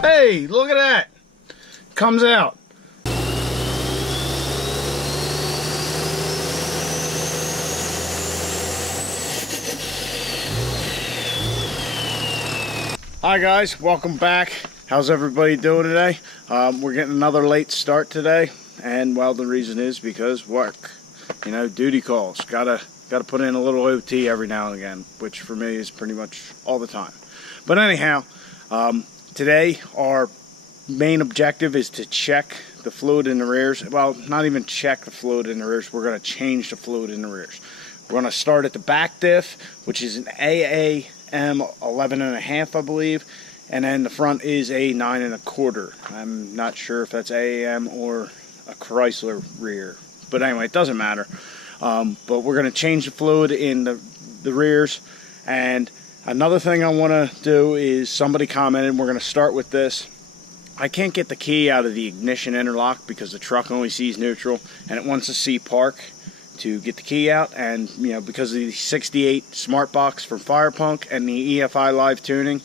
Hey, look at that. Comes out. Hi guys, welcome back. How's everybody doing today? We're getting another late start today, and well, the reason is because work. You know, duty calls. Gotta put in a little OT every now and again, which for me is pretty much all the time. But anyhow, today our main objective is to check the fluid in the rears. Well, not even check the fluid in the rears. We're going to change the fluid in the rears. We're going to start at the back diff, which is an AAM 11.5, I believe, and then the front is a 9.25. I'm not sure if that's AAM or a Chrysler rear, but anyway, it doesn't matter. But we're going to change the fluid in the rears. And another thing I want to do is, somebody commented, we're going to start with this. I can't get the key out of the ignition interlock because the truck only sees neutral and it wants to see park to get the key out. And you know, because of the 68 smart box from Firepunk and the EFI live tuning,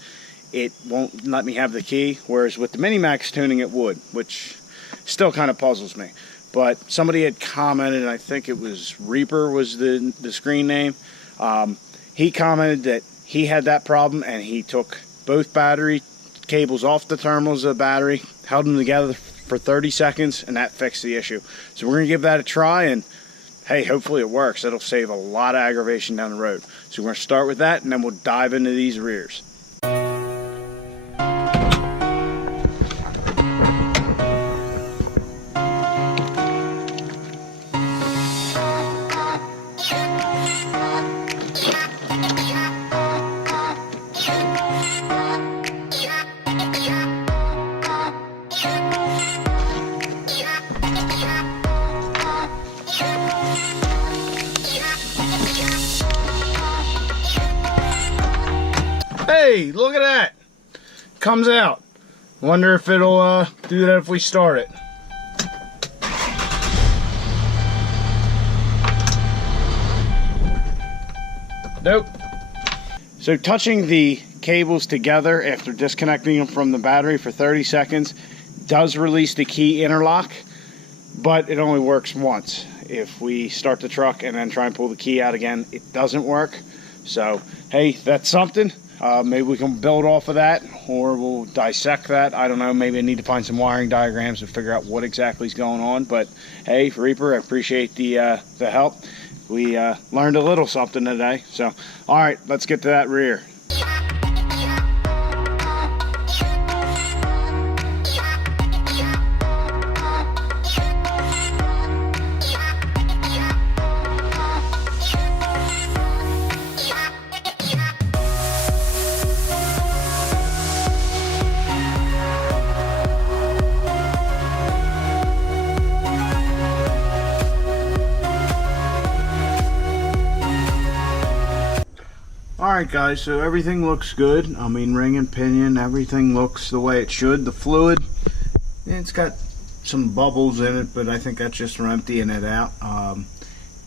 it won't let me have the key, whereas with the Minimax tuning it would, which still kind of puzzles me. But somebody had commented, and I think it was Reaper was the screen name. He commented that he had that problem and he took both battery cables off the terminals of the battery, held them together for 30 seconds, and that fixed the issue. So we're going to give that a try, and hey, hopefully it works. It'll save a lot of aggravation down the road. So we're going to start with that, and then we'll dive into these rears. Hey, look at that. Comes out. Wonder if it'll do that if we start it. Nope. So touching the cables together after disconnecting them from the battery for 30 seconds does release the key interlock, but it only works once. If we start the truck and then try and pull the key out again, it doesn't work. So, hey, that's something. Maybe we can build off of that, or we'll dissect that. I don't know. Maybe I need to find some wiring diagrams to figure out what exactly is going on. But hey, Reaper, I appreciate the help. We learned a little something today. So, all right, let's get to that rear. Alright guys, so everything looks good. I mean, ring and pinion, everything looks the way it should. The fluid, it's got some bubbles in it, but I think that's just from emptying it out.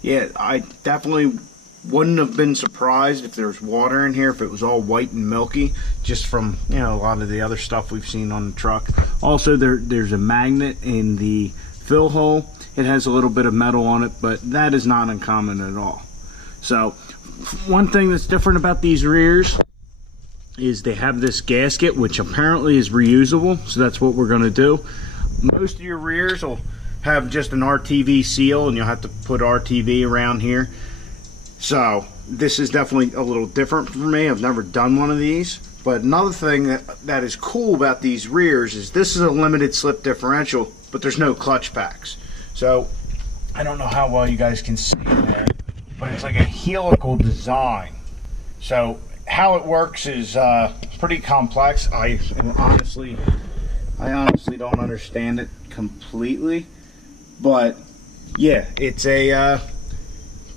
Yeah, I definitely wouldn't have been surprised if there's water in here, if it was all white and milky, just from, you know, a lot of the other stuff we've seen on the truck. Also, there's a magnet in the fill hole. It has a little bit of metal on it, but that is not uncommon at all. So, one thing that's different about these rears is they have this gasket, which apparently is reusable, so that's what we're going to do. Most of your rears will have just an RTV seal, and you'll have to put RTV around here. So this is definitely a little different for me. I've never done one of these. But another thing that is cool about these rears is this is a limited slip differential, but there's no clutch packs. So I don't know how well you guys can see in there, but it's like a helical design. So how it works is pretty complex. I honestly don't understand it completely, but yeah, it's a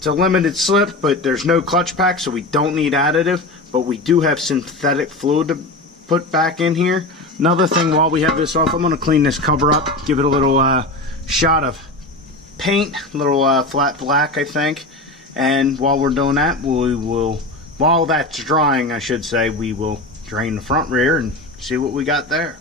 limited slip, but there's no clutch pack, so we don't need additive, but we do have synthetic fluid to put back in here. Another thing, while we have this off, I'm going to clean this cover up, give it a little shot of paint, a little flat black, I think. And while we're doing that, we will, while that's drying, I should say, we will drain the front rear and see what we got there.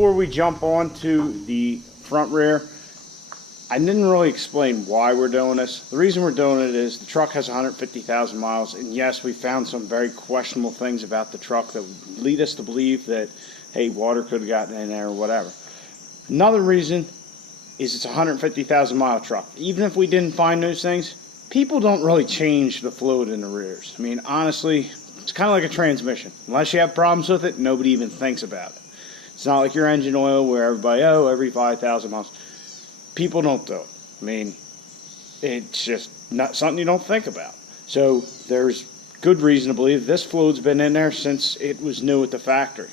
before we jump on to the front rear, I didn't really explain why we're doing this. The reason we're doing it is the truck has 150,000 miles, and yes, we found some very questionable things about the truck that would lead us to believe that, hey, water could have gotten in there or whatever. Another reason is it's a 150,000 mile truck. Even if we didn't find those things, people don't really change the fluid in the rears. I mean, honestly, it's kind of like a transmission. Unless you have problems with it, nobody even thinks about it. It's not like your engine oil where everybody, oh, every 5,000 miles. People don't do it. I mean, it's just not something you don't think about. So there's good reason to believe this fluid's been in there since it was new at the factory.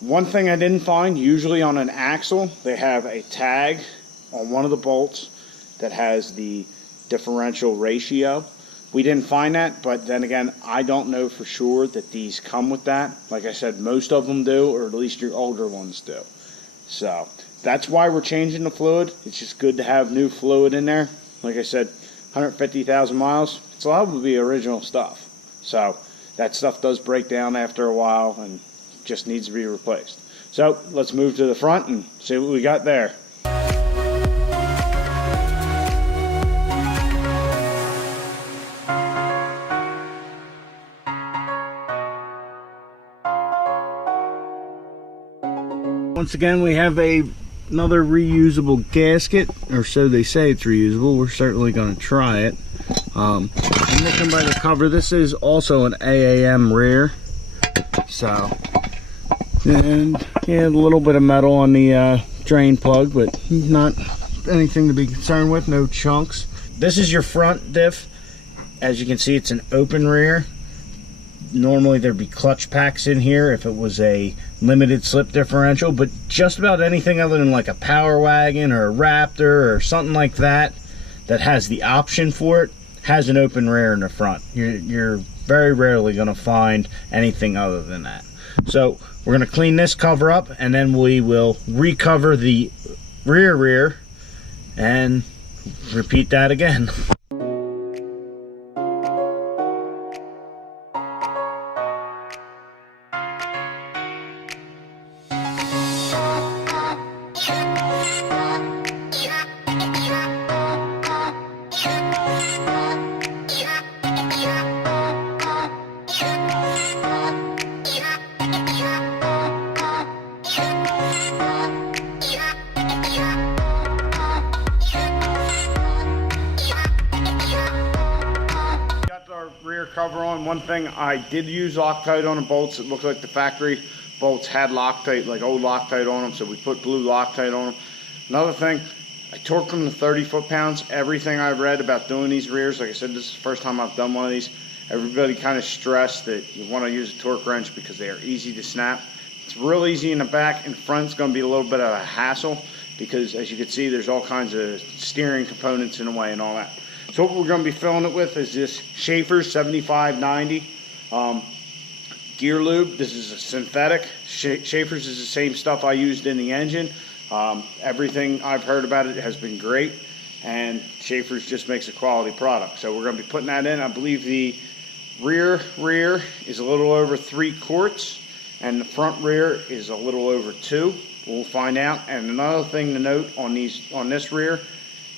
One thing I didn't find, usually on an axle, they have a tag on one of the bolts that has the differential ratio. We didn't find that, but then again, I don't know for sure that these come with that. Like I said, most of them do, or at least your older ones do. So that's why we're changing the fluid. It's just good to have new fluid in there. Like I said, 150,000 miles. It's allowed to be original stuff. So that stuff does break down after a while and just needs to be replaced. So let's move to the front and see what we got there. Once again, we have another reusable gasket, or so they say it's reusable. We're certainly going to try it. I'm looking by the cover. This is also an AAM rear. So, and yeah, a little bit of metal on the drain plug, but not anything to be concerned with. No chunks. This is your front diff. As you can see, it's an open rear. Normally there'd be clutch packs in here if it was a limited slip differential, but just about anything other than like a Power Wagon or a Raptor or something like that that has the option for it has an open rear in the front. You're very rarely going to find anything other than that. So we're going to clean this cover up, and then we will recover the rear and repeat that again. Rear cover on. One thing, I did use Loctite on the bolts. It looked like the factory bolts had Loctite, like old Loctite on them, so we put blue Loctite on them. Another thing, I torqued them to 30 foot-pounds. Everything I've read about doing these rears, like I said, this is the first time I've done one of these. Everybody kind of stressed that you want to use a torque wrench because they are easy to snap. It's real easy in the back. In front, it's going to be a little bit of a hassle because, as you can see, there's all kinds of steering components in the way and all that. So what we're going to be filling it with is this Schaefer's 7590 gear lube. This is a synthetic. Schaefer's is the same stuff I used in the engine. Everything I've heard about it has been great, and Schaefer's just makes a quality product. So we're going to be putting that in. I believe the rear is a little over 3 quarts, and the front rear is a little over 2. We'll find out. And another thing to note on this rear,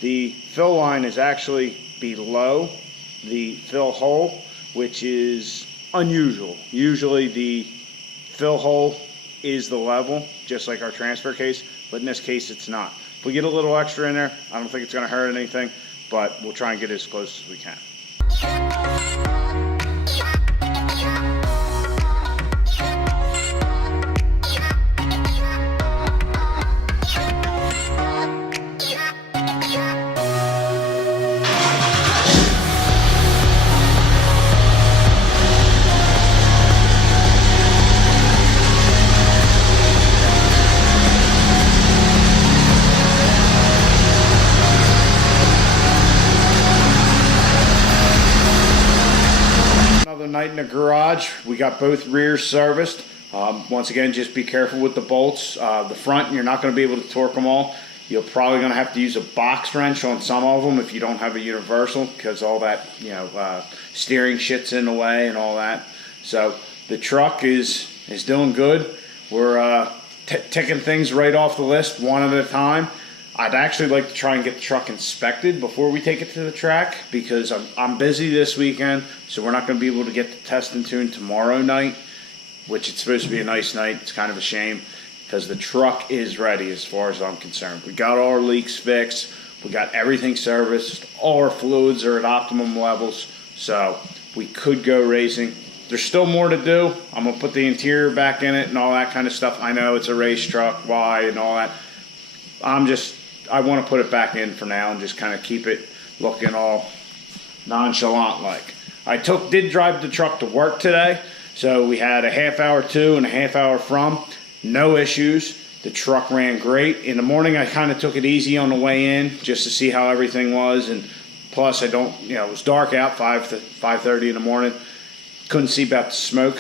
the fill line is actually below the fill hole, which is unusual. Usually the fill hole is the level, just like our transfer case, but in this case it's not. If we get a little extra in there, I don't think it's going to hurt anything, but we'll try and get as close as we can. Night in the garage. We got both rears serviced. Once again, just be careful with the bolts. The front, you're not going to be able to torque them all. You're probably going to have to use a box wrench on some of them if you don't have a universal, because all that, steering shit's in the way and all that. So the truck is doing good. We're ticking things right off the list one at a time. I'd actually like to try and get the truck inspected before we take it to the track, because I'm busy this weekend, so we're not going to be able to get the test and tune tomorrow night, which it's supposed to be a nice night. It's kind of a shame because the truck is ready as far as I'm concerned. We got all our leaks fixed. We got everything serviced. All our fluids are at optimum levels, so we could go racing. There's still more to do. I'm going to put the interior back in it and all that kind of stuff. I know it's a race truck, why, and all that. I want to put it back in for now and just kind of keep it looking all nonchalant like. I did drive the truck to work today, so we had a half hour to and a half hour from. No issues. The truck ran great. In the morning, I kind of took it easy on the way in just to see how everything was, and plus it was dark out, 5:30 in the morning. Couldn't see about the smoke.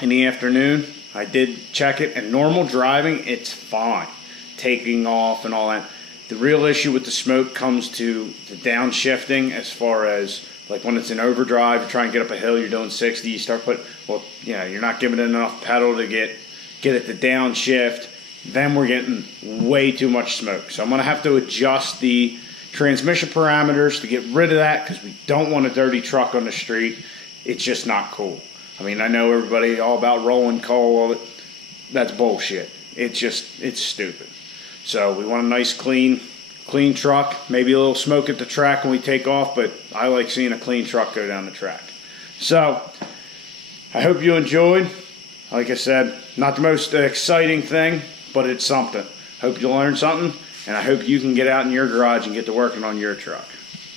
In the afternoon, I did check it, and normal driving, it's fine. Taking off and all that. The real issue with the smoke comes to the downshifting, as far as like when it's in overdrive, you try and get up a hill, you're doing 60, you start you're not giving it enough pedal to get it to downshift. Then we're getting way too much smoke. So I'm going to have to adjust the transmission parameters to get rid of that, because we don't want a dirty truck on the street. It's just not cool. I mean, I know everybody all about rolling coal. That's bullshit. It's stupid. So we want a nice, clean truck. Maybe a little smoke at the track when we take off, but I like seeing a clean truck go down the track. So I hope you enjoyed. Like I said, not the most exciting thing, but it's something. Hope you learned something, and I hope you can get out in your garage and get to working on your truck.